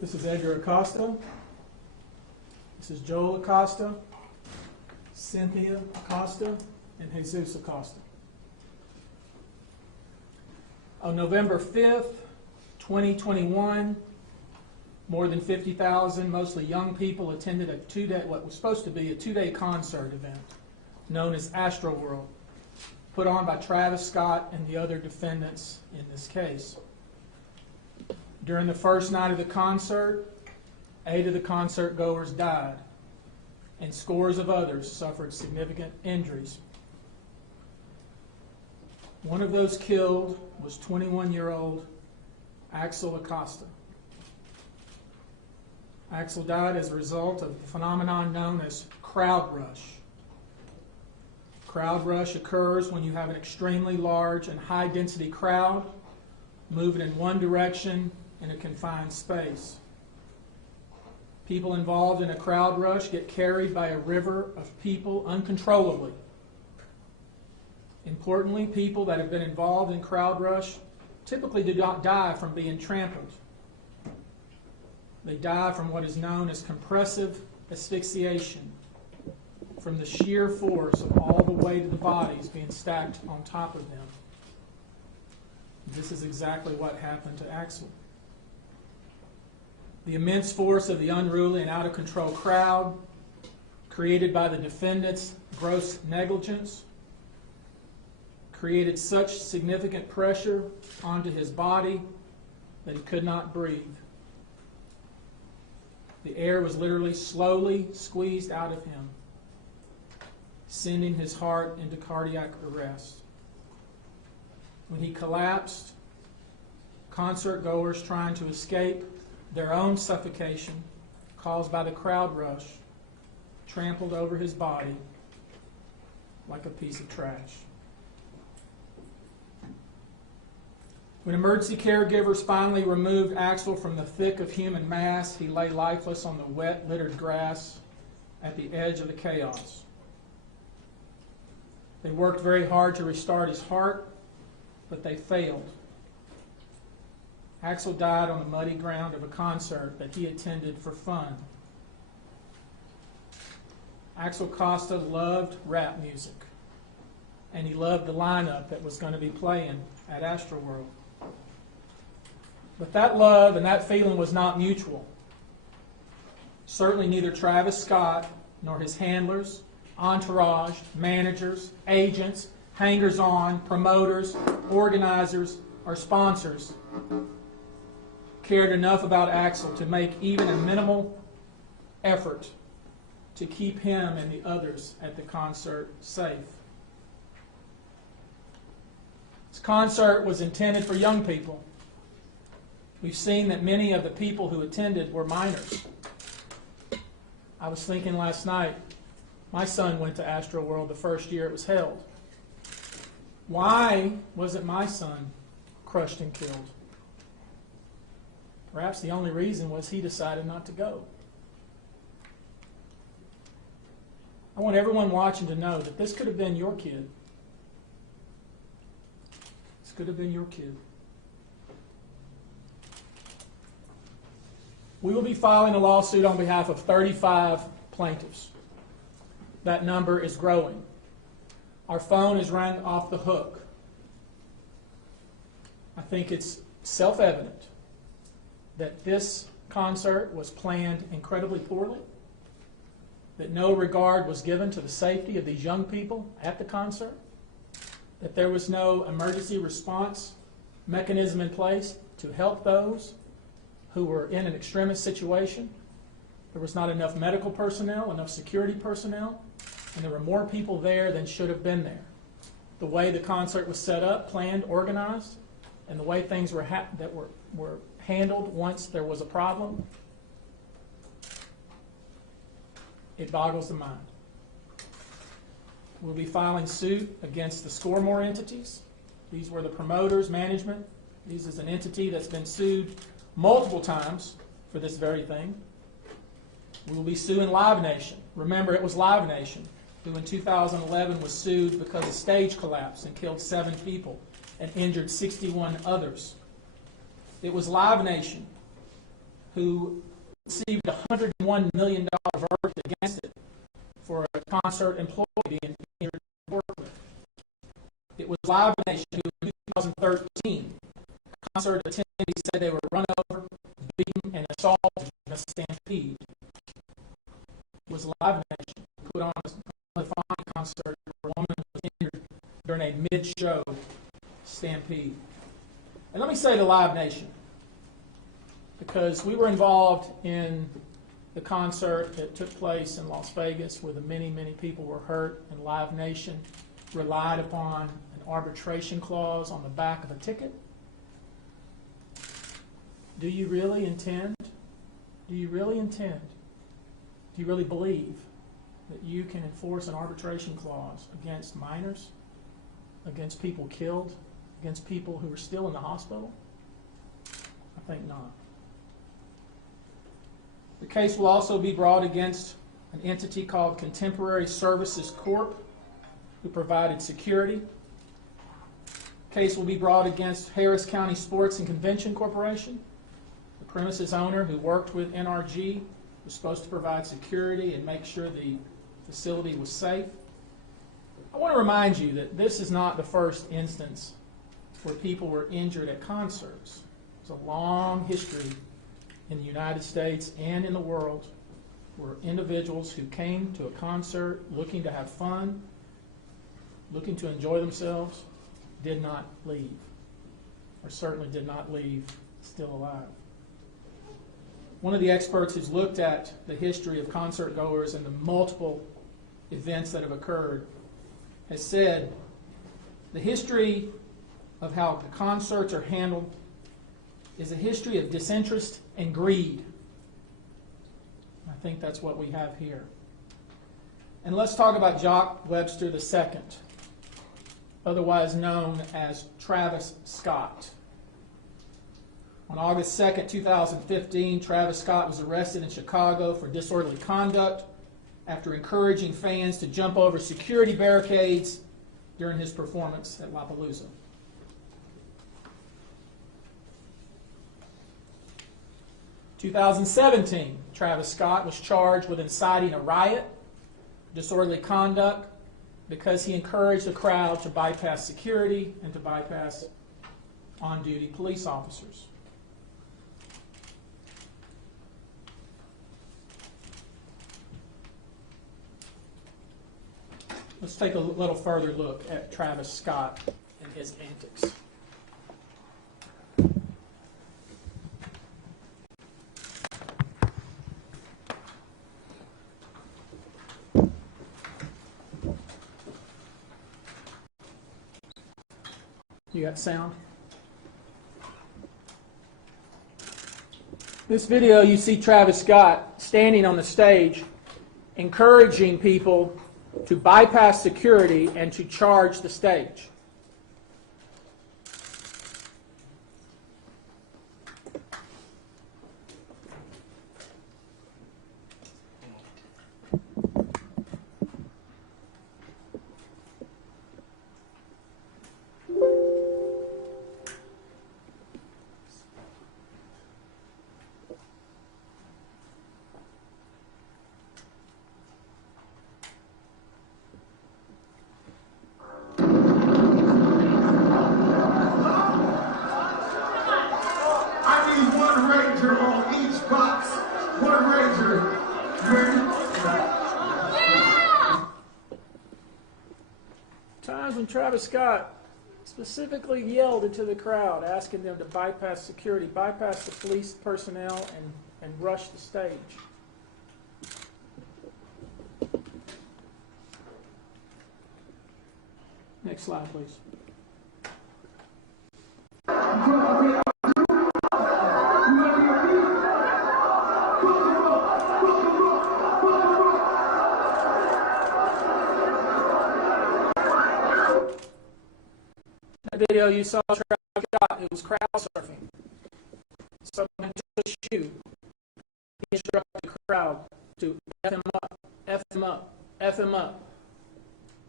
This is Edgar Acosta. This is Joel Acosta, Cynthia Acosta, and Jesus Acosta. On November 5th, 2021, more than 50,000, mostly young people, attended what was supposed to be a two-day concert event known as Astroworld, put on by Travis Scott and the other defendants in this case. During the first night of the concert, 8 of the concert goers died, and scores of others suffered significant injuries. One of those killed was 21-year-old Axel Acosta. Axel died as a result of the phenomenon known as crowd rush. Crowd rush occurs when you have an extremely large and high-density crowd moving in one direction in a confined space. People involved in a crowd rush get carried by a river of people uncontrollably. Importantly, people that have been involved in crowd rush typically do not die from being trampled. They die from what is known as compressive asphyxiation, from the sheer force of all the weight of the bodies being stacked on top of them. This is exactly what happened to Axel. The immense force of the unruly and out-of-control crowd, created by the defendant's gross negligence, created such significant pressure onto his body that he could not breathe. The air was literally slowly squeezed out of him, sending his heart into cardiac arrest. When he collapsed, concert goers trying to escape their own suffocation caused by the crowd rush trampled over his body like a piece of trash. When emergency caregivers finally removed Axel from the thick of human mass, he lay lifeless on the wet, littered grass at the edge of the chaos. They worked very hard to restart his heart, but they failed. Axel died on the muddy ground of a concert that he attended for fun. Axel Costa loved rap music, and he loved the lineup that was going to be playing at Astroworld. But that love and that feeling was not mutual. Certainly neither Travis Scott nor his handlers, entourage, managers, agents, hangers-on, promoters, organizers, or sponsors cared enough about Axel to make even a minimal effort to keep him and the others at the concert safe. This concert was intended for young people. We've seen that many of the people who attended were minors. I was thinking last night, my son went to Astroworld the first year it was held. Why wasn't my son crushed and killed? Perhaps the only reason was he decided not to go. I want everyone watching to know that this could have been your kid. This could have been your kid. We will be filing a lawsuit on behalf of 35 plaintiffs. That number is growing. Our phone is rang off the hook. I think it's self-evident that this concert was planned incredibly poorly, that no regard was given to the safety of these young people at the concert, that there was no emergency response mechanism in place to help those who were in an extremist situation. There was not enough medical personnel, enough security personnel, and there were more people there than should have been there. The way the concert was set up, planned, organized, and the way things were handled once there was a problem, it boggles the mind. We'll be filing suit against the Scoremore entities. These were the promoters, management. This is an entity that's been sued multiple times for this very thing. We will be suing Live Nation. Remember, it was Live Nation who in 2011 was sued because a stage collapsed and killed 7 people and injured 61 others. It was Live Nation who received a $101 million verdict against it for a concert employee being injured at work with. It was Live Nation who, in 2013, concert attendees said they were run over, beaten, and assaulted in a stampede. It was Live Nation who put on a fine concert where a woman was injured during a mid-show stampede. And let me say to Live Nation, because we were involved in the concert that took place in Las Vegas where many people were hurt, and Live Nation relied upon an arbitration clause on the back of a ticket. Do you really intend? Do you really believe that you can enforce an arbitration clause against minors, against people killed, against people who are still in the hospital? I think not. The case will also be brought against an entity called Contemporary Services Corp., who provided security. The case will be brought against Harris County Sports and Convention Corporation, the premises owner who worked with NRG, was supposed to provide security and make sure the facility was safe. I want to remind you that this is not the first instance where people were injured at concerts. There's a long history in the United States and in the world where individuals who came to a concert looking to have fun, looking to enjoy themselves, did not leave, or certainly did not leave still alive. One of the experts who's looked at the history of concert goers and the multiple events that have occurred has said the history of how the concerts are handled is a history of disinterest and greed. I think that's what we have here. And let's talk about Jock Webster II, otherwise known as Travis Scott. On August 2nd, 2015, Travis Scott was arrested in Chicago for disorderly conduct after encouraging fans to jump over security barricades during his performance at Lollapalooza. In 2017, Travis Scott was charged with inciting a riot, disorderly conduct, because he encouraged the crowd to bypass security and to bypass on-duty police officers. Let's take a little further look at Travis Scott and his antics. You got sound? This video, you see Travis Scott standing on the stage, encouraging people to bypass security and to charge the stage. Times when Travis Scott specifically yelled into the crowd, asking them to bypass security, bypass the police personnel, and rush the stage. Next slide, please. That video you saw Travis Scott, it was crowd surfing. Someone took a shoe. He instructed the crowd to F him up, F him up, F him up,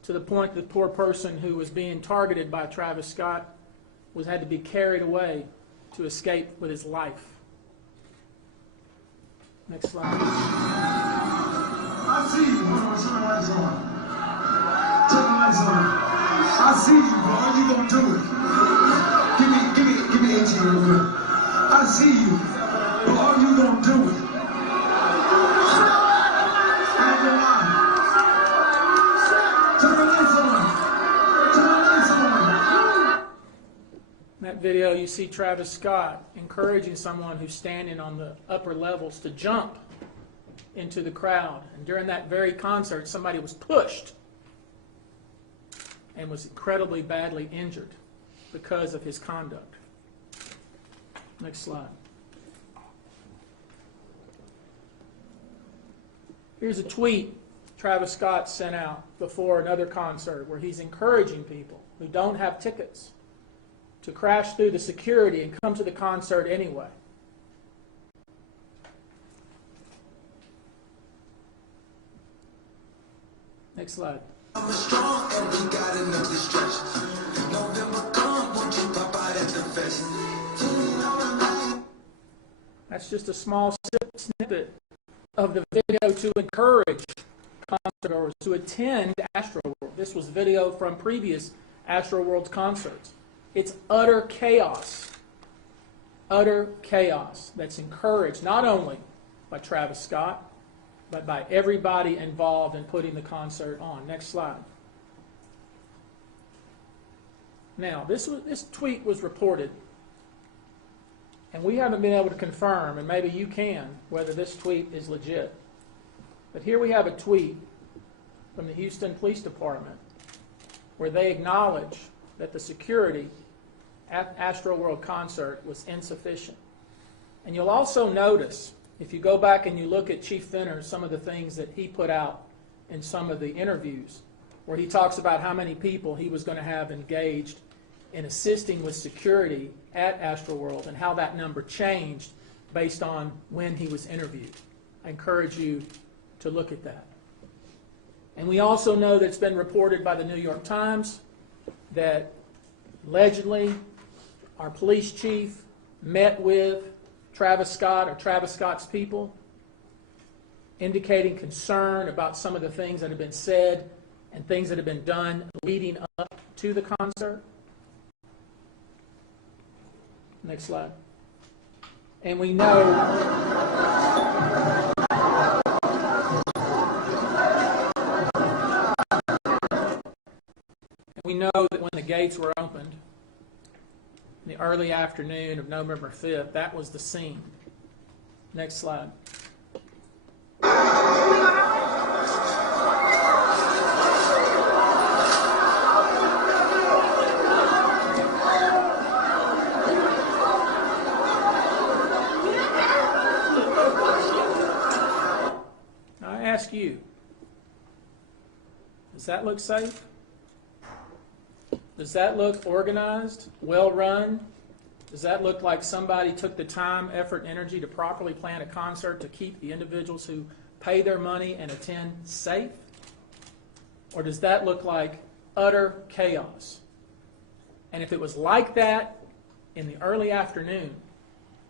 to the point that the poor person who was being targeted by Travis Scott had to be carried away to escape with his life. Next slide. I see you. Hold on, turn the lights on. Turn the lights on. I see you, bro. Are you gonna do it? Give me 18 real quick. I see you. But are you gonna do it? Turn the lights on. Turn the lights on. In that video, you see Travis Scott encouraging someone who's standing on the upper levels to jump into the crowd. And during that very concert, somebody was pushed and was incredibly badly injured because of his conduct. Next slide. Here's a tweet Travis Scott sent out before another concert where he's encouraging people who don't have tickets to crash through the security and come to the concert anyway. Next slide. I'm strong and we got enough distractions. November come, won't you pop out at the fest? That's just a small snippet of the video to encourage concertgoers to attend Astroworld. This was video from previous Astroworld concerts. It's utter chaos that's encouraged not only by Travis Scott, but by everybody involved in putting the concert on. Next slide. Now, this tweet was reported, and we haven't been able to confirm, and maybe you can, whether this tweet is legit. But here we have a tweet from the Houston Police Department where they acknowledge that the security at Astroworld concert was insufficient. And you'll also notice, if you go back and you look at Chief Fenner, some of the things that he put out in some of the interviews, where he talks about how many people he was going to have engaged in assisting with security at Astroworld and how that number changed based on when he was interviewed. I encourage you to look at that. And we also know that it's been reported by the New York Times that allegedly our police chief met with Travis Scott or Travis Scott's people, indicating concern about some of the things that have been said and things that have been done leading up to the concert. Next slide. And we know that when the gates were opened in the early afternoon of November 5th, that was the scene. Next slide. I ask you, does that look safe? Does that look organized, well run? Does that look like somebody took the time, effort, and energy to properly plan a concert to keep the individuals who pay their money and attend safe? Or does that look like utter chaos? And if it was like that in the early afternoon,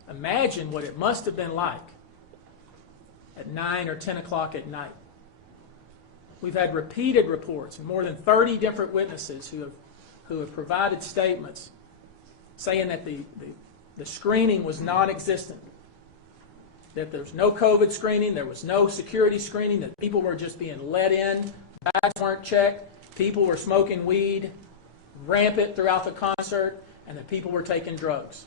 imagine what it must have been like at 9 or 10 o'clock at night. We've had repeated reports from more than 30 different witnesses who have provided statements saying that the screening was non-existent, that there was no COVID screening, there was no security screening, that people were just being let in, bags weren't checked, people were smoking weed rampant throughout the concert, and that people were taking drugs.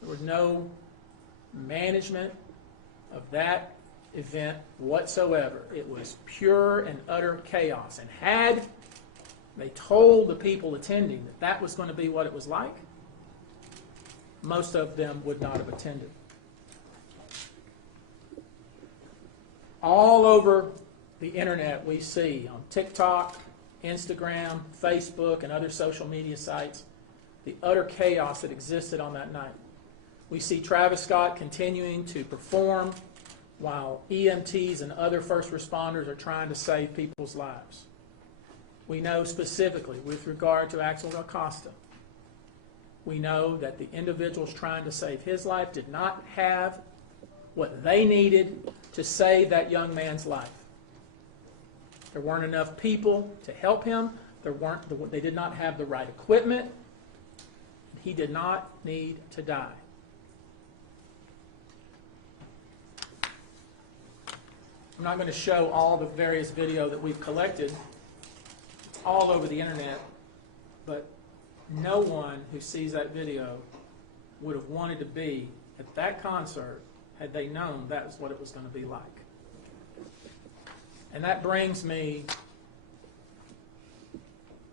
There was no management of that event whatsoever. It was pure and utter chaos. And had they told the people attending that that was going to be what it was like, most of them would not have attended. All over the internet we see, on TikTok, Instagram, Facebook, and other social media sites, the utter chaos that existed on that night. We see Travis Scott continuing to perform while EMTs and other first responders are trying to save people's lives. We know specifically with regard to Axel Acosta We know that the individuals trying to save his life did not have what they needed to save that young man's life. There weren't enough people to help him. They did not have the right equipment. He did not need to die. I'm not going to show all the various video that we've collected all over the internet, but no one who sees that video would have wanted to be at that concert had they known that was what it was going to be like. And that brings me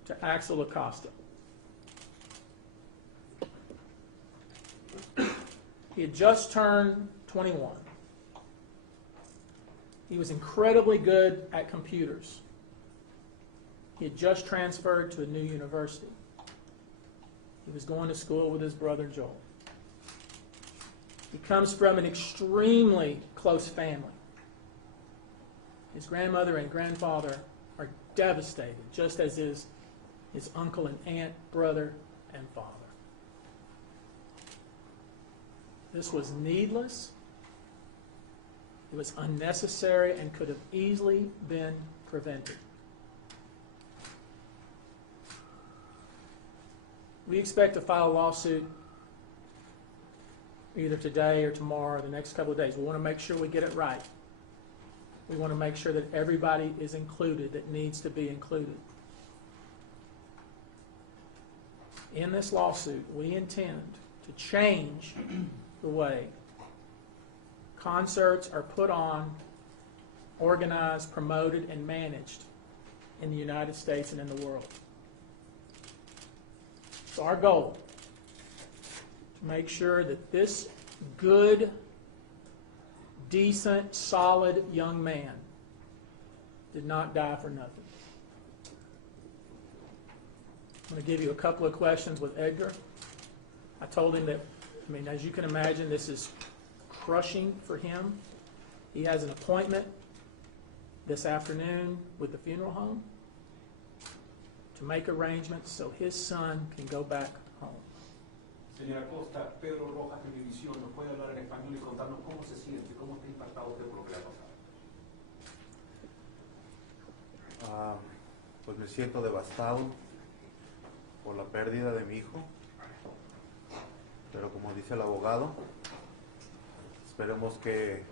to Axel Acosta. He had just turned 21. He was incredibly good at computers. He had just transferred to a new university. He was going to school with his brother Joel. He comes from an extremely close family. His grandmother and grandfather are devastated, just as is his uncle and aunt, brother and father. This was needless. It was unnecessary and could have easily been prevented. We expect to file a lawsuit either today or tomorrow or the next couple of days. We want to make sure we get it right. We want to make sure that everybody is included that needs to be included. In this lawsuit, we intend to change the way concerts are put on, organized, promoted, and managed in the United States and in the world. So our goal is to make sure that this good, decent, solid young man did not die for nothing. I'm going to give you a couple of questions with Edgar. I told him that, as you can imagine, this is crushing for him. He has an appointment this afternoon with the funeral home to make arrangements so his son can go back home. Señora Acosta, Pedro Rojas, Televisión, ¿nos puede hablar en español y contarnos cómo se siente, cómo está impactado usted por lo que le ha pasado? Pues me siento devastado por la pérdida de mi hijo, pero como dice el abogado, esperemos que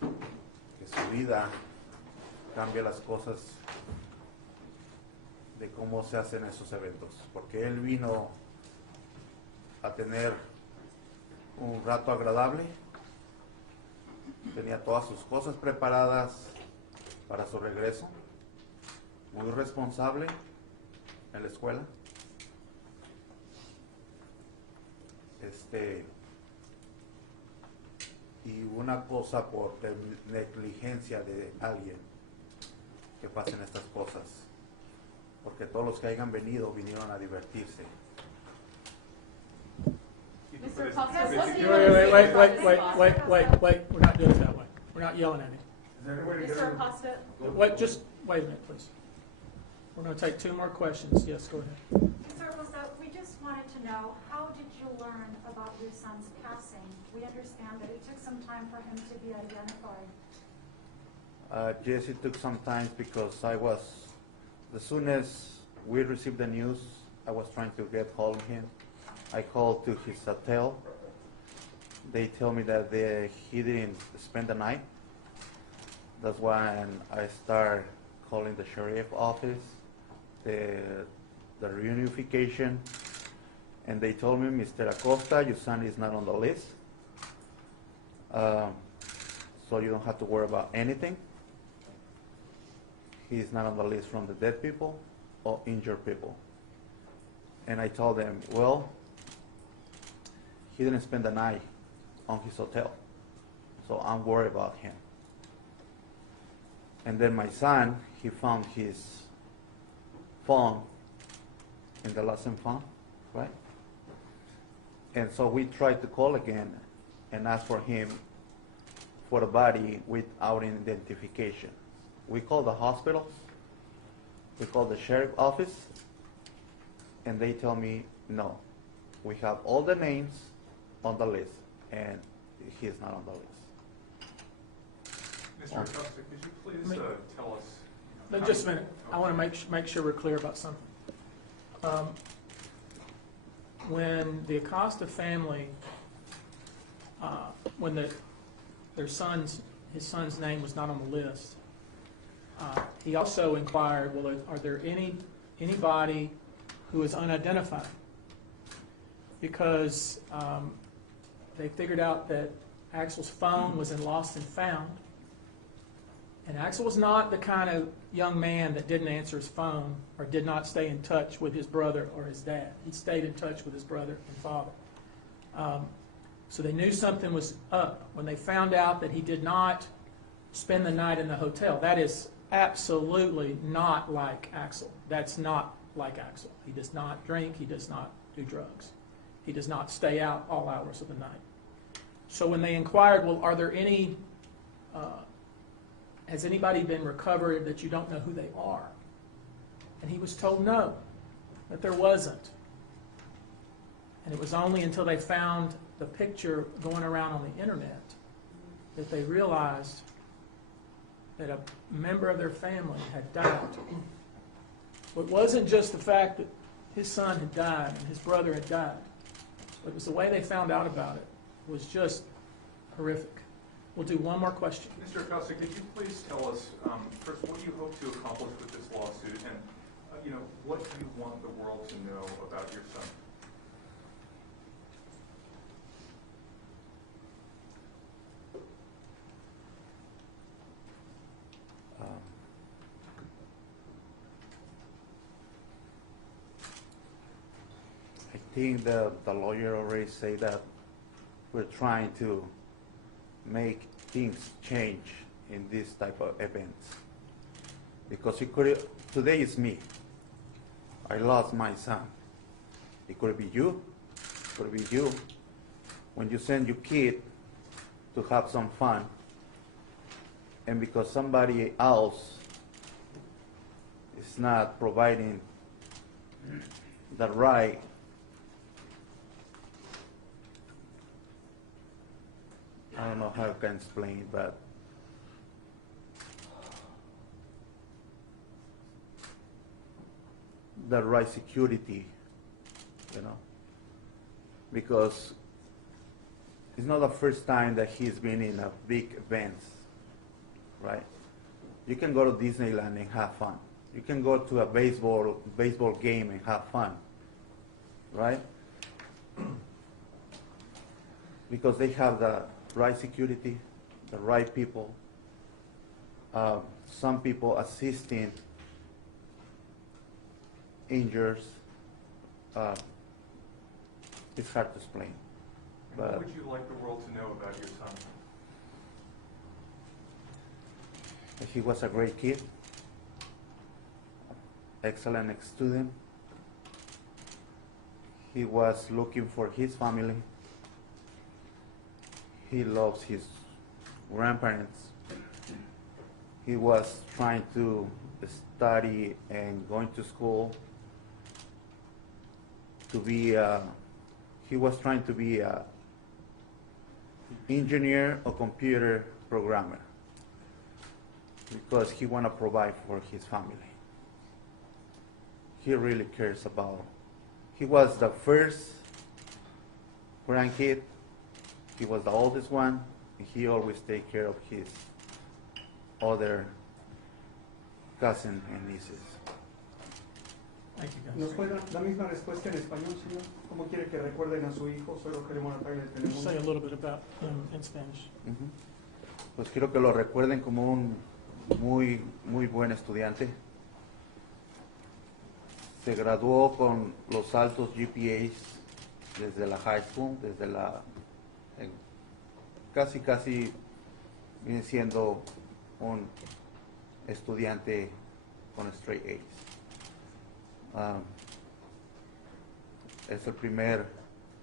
su vida cambie las cosas de cómo se hacen esos eventos, porque él vino a tener un rato agradable, tenía todas sus cosas preparadas para su regreso, muy responsable en la escuela, y una cosa por negligencia de alguien que pasen estas cosas, porque todos los que hayan venido vinieron a divertirse. Mr. Acosta, Wait. We're not doing it that way. We're not yelling at him. Mr. Acosta, Wait a minute, please. We're going to take 2 more questions. Yes, go ahead. Mr. Acosta, we just wanted to know, how did you learn about your son's passing? We understand that it took some time for him to be identified. Yes, it took some time because as soon as we received the news, I was trying to get hold of him. I called to his hotel. They tell me that he didn't spend the night. That's why I start calling the sheriff office, the reunification, and they told me, Mr. Acosta, your son is not on the list, so you don't have to worry about anything. He's not on the list from the dead people or injured people. And I told them, well, he didn't spend the night on his hotel, so I'm worried about him. And then my son, he found his phone in the lost and found, right? And so we tried to call again and ask for him for the body without identification. We called the hospitals, we called the sheriff office, and they tell me no, We have all the names on the list, and he's not on the list. Mr. Acosta, could you please tell us? No, just a minute. I want to make sure we're clear about something. When the Acosta family, when his son's name was not on the list, he also inquired, well, are there anybody who is unidentified? Because they figured out that Axel's phone was in lost and found. And Axel was not the kind of young man that didn't answer his phone or did not stay in touch with his brother or his dad. He stayed in touch with his brother and father. So they knew something was up when they found out that he did not spend the night in the hotel. That is absolutely not like Axel. That's not like Axel. He does not drink. He does not do drugs. He does not stay out all hours of the night. So when they inquired, well, are there any... has anybody been recovered that you don't know who they are? And he was told no, that there wasn't. And it was only until they found the picture going around on the internet that they realized that a member of their family had died. It wasn't just the fact that his son had died and his brother had died. It was the way they found out about it. It was just horrific. We'll do one more question. Mr. Acosta, could you please tell us, first, what you hope to accomplish with this lawsuit, and what do you want the world to know about your son? I think the lawyer already said that we're trying to make things change in this type of events. Because today is me. I lost my son. It could be you. It could be you. When you send your kid to have some fun, and because somebody else is not providing the right I don't know how I can explain it, but the right security, because it's not the first time that he's been in a big event, right? You can go to Disneyland and have fun. You can go to a baseball game and have fun, right? Because they have the right security, the right people, some people assisting injured. It's hard to explain. What But would you like the world to know about your son? he was a great kid, excellent student. He was looking for his family. He loves his grandparents. He was trying to study and going to school to be he was trying to be an engineer or computer programmer because he want to provide for his family. He really cares about. He was the first grandkid. He was the oldest one, and he always take care of his other cousins and nieces. Thank you, guys. ¿Nos puede dar la misma respuesta en español, señor? ¿Cómo quiere que recuerden a su hijo? Soy Rogelio Morataglia del Just say a Telemundo. little bit about him in Spanish. Ujú. Pues quiero que lo recuerden como un muy buen estudiante. Se graduó con los altos GPAs desde la high school, desde la casi viene siendo un estudiante con straight A's.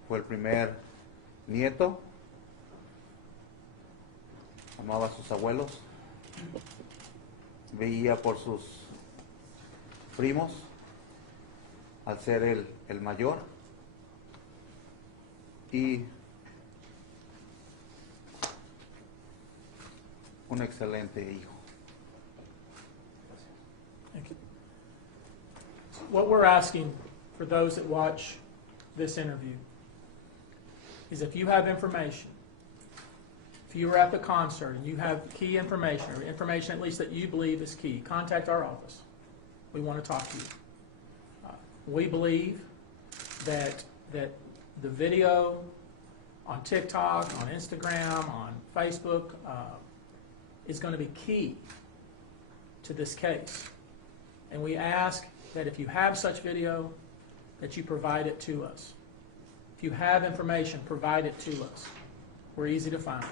Fue el primer nieto. Amaba a sus abuelos. Veía por sus primos al ser el mayor. y un excelente hijo. Thank you. What we're asking for those that watch this interview is if you have information, if you were at the concert and you have key information, or information at least that you believe is key, contact our office. We want to talk to you. We believe that the video on TikTok, on Instagram, on Facebook is going to be key to this case. And we ask that if you have such video, that you provide it to us. If you have information, provide it to us. We're easy to find.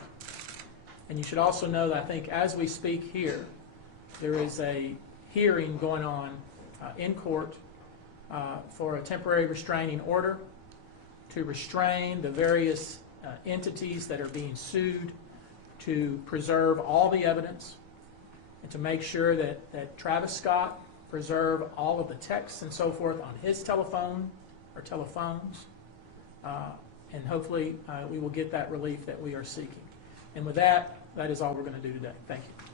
And you should also know that I think as we speak here, there is a hearing going on in court for a temporary restraining order to restrain the various entities that are being sued, to preserve all the evidence, and to make sure that Travis Scott preserve all of the texts and so forth on his telephone or telephones, and hopefully we will get that relief that we are seeking. And with that, that is all we're going to do today. Thank you.